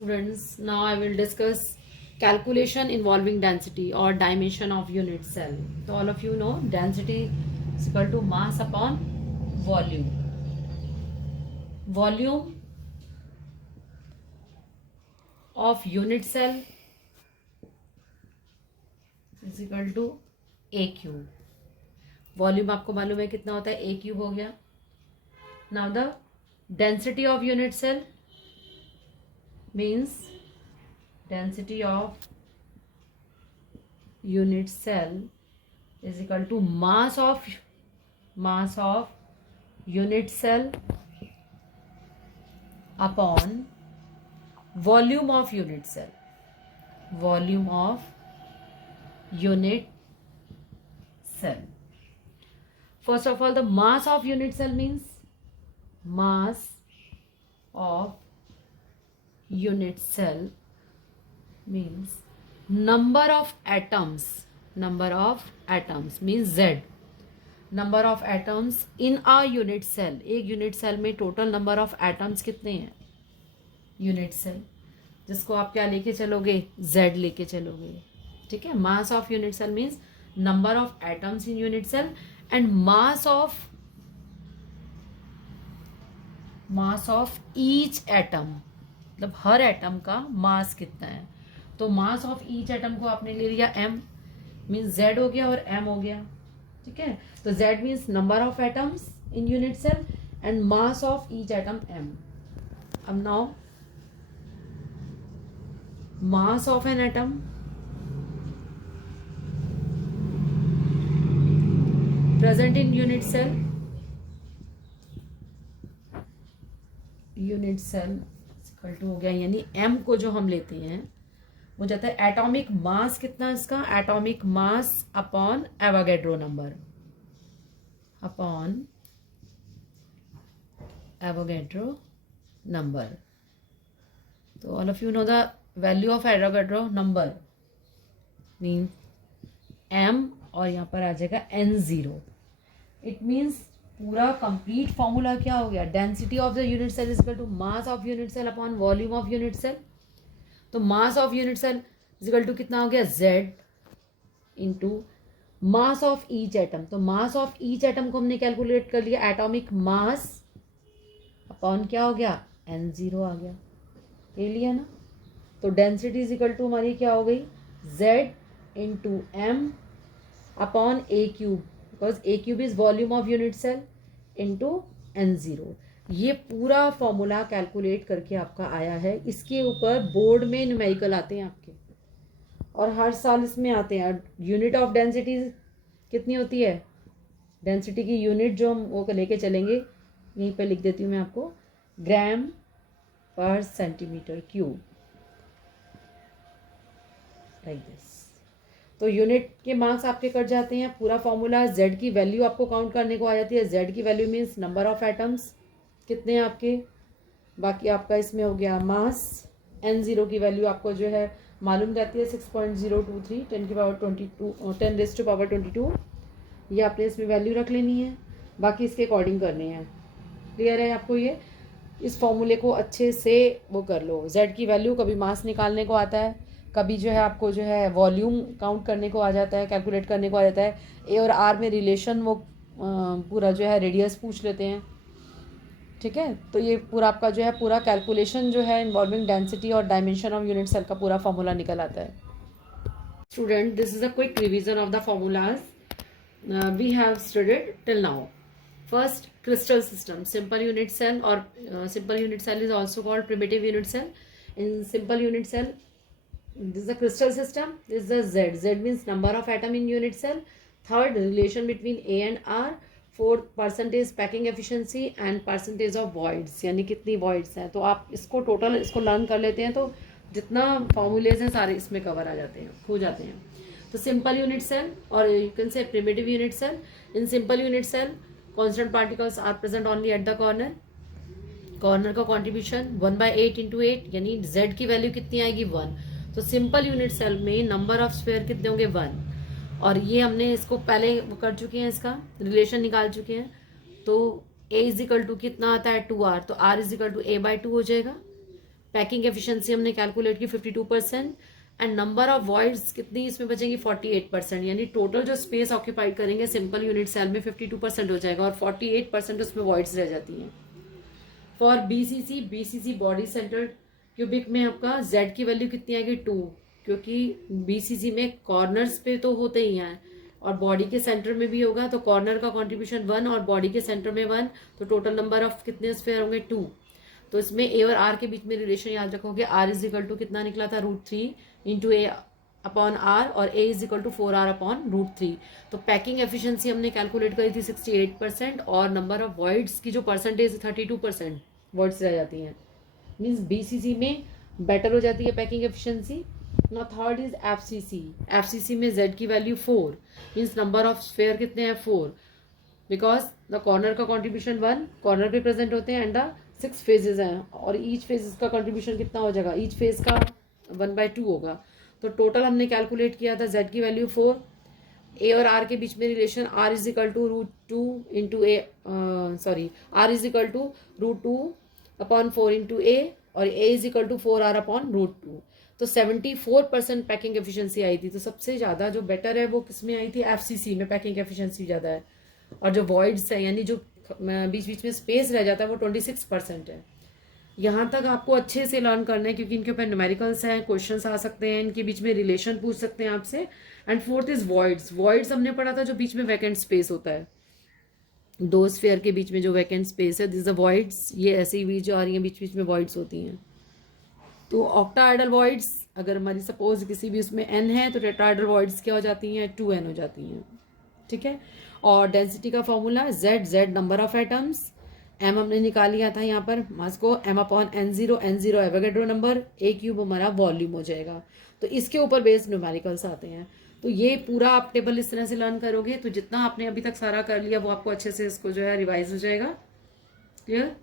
Students, now I will discuss calculation involving density or dimension of unit cell. So all of you know density is equal to mass upon volume. Volume of unit cell is equal to a cube. Volume आपको मालूम है कितना होता है, a cube हो गया. Now the density of unit cell means density of unit cell is equal to mass of unit cell upon volume of unit cell. Volume of unit cell. First of all, the mass of unit cell means mass of unit cell means number of atoms means Z. Number of atoms in a unit cell. एक unit cell में total number of atoms कितने हैं? Unit cell जिसको आप क्या लेके चलोगे? Z लेके चलोगे. ठीक है. Mass of unit cell means number of atoms in unit cell and mass of each atom. मतलब हर एटम का मास कितना है. तो मास ऑफ ईच एटम को आपने ले लिया m, मीन्स z हो गया और m हो गया. ठीक है. तो z means number of atoms in unit cell and mass of each atom m. अब now mass of an atom present in unit cell equal हो गया, यानी m को जो हम लेते हैं वो जाता है एटॉमिक मास कितना इसका, atomic mass upon Avogadro number, upon Avogadro number. तो all of you know the value of Avogadro number mean m और यहाँ पर आ जाएगा n0. इट मीन्स पूरा कंप्लीट फॉर्मूला क्या हो गया, density of the unit cell is equal to mass of unit cell upon volume of unit cell. तो mass of unit cell is equal to कितना हो गया, z into mass of each atom. तो mass of each atom को हमने calculate कर लिया, atomic mass upon क्या हो गया, n0 आ गया. ले लिया ना. तो डेंसिटी इज इक्वल टू हमारी क्या हो गई, z into m upon a cube, because a cube is volume of unit cell into n0. ये पूरा फॉर्मूला कैलकुलेट करके आपका आया है. इसके ऊपर बोर्ड में न्यूमेरिकल आते हैं आपके, और हर साल इसमें आते हैं. यूनिट ऑफ डेंसिटी कितनी होती है, डेंसिटी की यूनिट जो हम वो लेके चलेंगे, यहीं पे लिख देती हूँ मैं आपको, ग्राम पर सेंटीमीटर क्यूब, लाइक दिस. तो यूनिट के मार्क्स आपके कट जाते हैं. पूरा फॉर्मूला z की वैल्यू आपको काउंट करने को आ जाती है. z की value means number of atoms कितने हैं आपके, बाकी आपका इसमें हो गया मास. n0 की वैल्यू आपको जो है मालूम रहती है 6.023 10 रेज़ टू पावर 22. ये आपने इसमें वैल्यू रख लेनी है, बाकी इसके अकॉर्डिंग करने हैं. क्लियर है आपको ये. इस फॉर्मूले को अच्छे से वो कर लो. z की वैल्यू कभी मास निकालने को आता है, कभी जो है आपको जो है वॉल्यूम काउंट करने को आ जाता है, कैलकुलेट करने को आ जाता है. ए और आर में रिलेशन वो पूरा जो है रेडियस पूछ लेते हैं. ठीक है. तो ये पूरा आपका जो है पूरा कैलकुलेशन जो है इन्वॉल्विंग डेंसिटी और डायमेंशन ऑफ यूनिट सेल का पूरा फॉर्मूला निकल आता है. Student, this is a quick revision of the formulas we have studied till now. First, crystal system, simple unit cell, or simple unit cell is also called primitive unit cell. In simple unit cell, this is the crystal system, this is the z means number of atom in unit cell. Third, relation between a and r. Fourth, percentage packing efficiency and percentage of voids, यानी कितनी voids हैं. तो आप इसको total इसको learn कर लेते हैं तो जितना फॉर्मूलेज हैं सारे इसमें कवर आ जाते हैं, हो जाते हैं. तो सिंपल यूनिट सेल और you can say primitive unit cell. In simple unit cell constant particles are present only at the corner. Corner का कॉन्ट्रीब्यूशन 1/8 इंटू 8, यानी z की वैल्यू कितनी आएगी 1. तो सिंपल यूनिट सेल में नंबर ऑफ स्क्वायर कितने होंगे 1. और ये हमने इसको पहले वो कर चुके हैं, इसका रिलेशन निकाल चुके हैं. तो a इज इक्वल टू कितना आता है 2r, तो r is equal to a/2 हो जाएगा. पैकिंग एफिशिएंसी हमने कैलकुलेट की 52%, एंड नंबर ऑफ वॉइड्स कितनी इसमें बचेंगी 48%, यानी टोटल जो स्पेस ऑक्यूपाइड करेंगे सिंपल यूनिट सेल में 52% हो जाएगा और 48% उसमें वॉइड्स रह जाती हैं। For BCC body centred cubic में आपका जेड की वैल्यू कितनी आएगी 2, क्योंकि बीसीसी में कॉर्नर्स पे तो होते ही हैं और बॉडी के सेंटर में भी होगा, तो कॉर्नर का कंट्रीब्यूशन 1 और बॉडी के सेंटर में 1, तो टोटल नंबर ऑफ कितने स्फीयर होंगे 2। तो इसमें ए और आर के बीच में रिलेशन याद रखोगे, आर इज इक्वल टू कितना निकला था √3 इंटू ए अपॉन आर और a is equal to 4r upon √3। तो पैकिंग एफिशिएंसी हमने कैलकुलेट करी थी 68% और नंबर ऑफ वॉइड्स की जो परसेंटेज 32% वॉइड्स रह जाती हैं, मीन्स बीसीसी में बेटर हो जाती है packing efficiency. Now third is FCC में जेड की value 4, means number of sphere कितने हैं 4, बिकॉज द कॉर्नर का कॉन्ट्रीब्यूशन 1 कॉर्नर पे प्रेजेंट होते हैं एंड द 6 फेजेस हैं और ईच फेजेस का कॉन्ट्रीब्यूशन कितना हो जाएगा, ईच फेज का 1/2 होगा। तो टोटल हमने कैलकुलेट किया था जेड की वैल्यू 4, ए और आर के बीच में relation r is equal to √2 into a, sorry r is equal to √2 upon 4 into a और a is equal to 4r upon √2। तो 74% पैकिंग एफिशिएंसी आई थी। तो सबसे ज़्यादा जो बेटर है वो किस में आई थी, एफसीसी में पैकिंग एफिशिएंसी ज़्यादा है, और जो वॉइड्स है यानी जो बीच बीच में स्पेस रह जाता है वो 26% है। यहाँ तक आपको अच्छे से लर्न करना है क्योंकि इनके ऊपर न्यूमेरिकल्स हैं, क्वेश्चंस आ सकते हैं, इनके बीच में रिलेशन पूछ सकते हैं आपसे। एंड फोर्थ इज वॉइड्स हमने पढ़ा था जो बीच में वैकेंट स्पेस होता है, दो स्फीयर के बीच में जो वैकेंट स्पेस है, दिस द वॉइड्स, ये ऐसी बीच जो आ रही है बीच बीच में वॉइड्स होती हैं। तो ऑक्टाहेड्रल वॉइड्स अगर हमारी सपोज किसी भी उसमें n है तो टेट्राहेड्रल वॉइड्स क्या हो जाती हैं 2n हो जाती हैं, ठीक है। और डेंसिटी का formula z number of atoms, m हमने निकाल लिया था यहाँ पर मास को m upon n0 Avogadro number, a³ हमारा वॉल्यूम हो जाएगा। तो इसके ऊपर बेस्ड न्यूमेरिकल्स आते हैं। तो ये पूरा आप टेबल इस तरह से लर्न करोगे तो जितना आपने अभी तक सारा कर लिया वो आपको अच्छे से इसको जो है रिवाइज हो जाएगा। क्लियर।